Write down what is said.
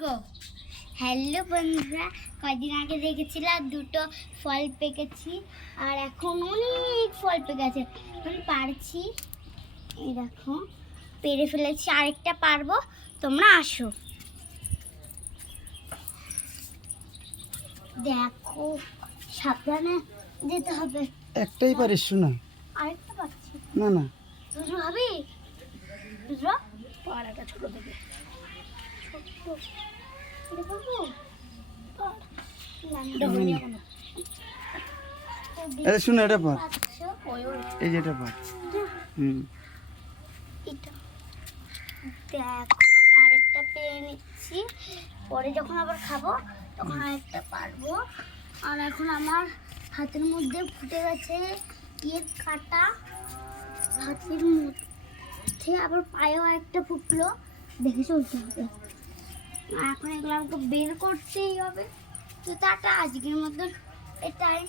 গো hello বন্ধুরা, কয়দিন আগে দেখেছিলাম দুটো ফল পেকেছি আর এখন অনেক ফল পেকেছে। এখন পারছি, এই দেখো পেরে ফেলেছি, আরেকটা পারবো। তোমরা আসো দেখো, সাবধানে যেতে হবে। একটাই পারিস শোনা? আরেকটা পাচ্ছি না না, দুটো হবে, দুটো পাড়াটা ছোট থেকে ছোট এটা শুনে এটা পার, এই যেটা পার। দেখো আমি আরেকটা পেয়ে নিচ্ছি, পরে যখন আবার খাবো তখন আরেকটা পারবো। আর এখন আমার হাতের মধ্যে ফুটে গেছে ইয়ের কাটা, হাতের মধ্যে আবার পায়েও আরেকটা ফুটলো, দেখে চলতে হবে। এখন এগুলো আমাকে বের করতেই হবে। তো টাটা, আজকের মতন এটাই।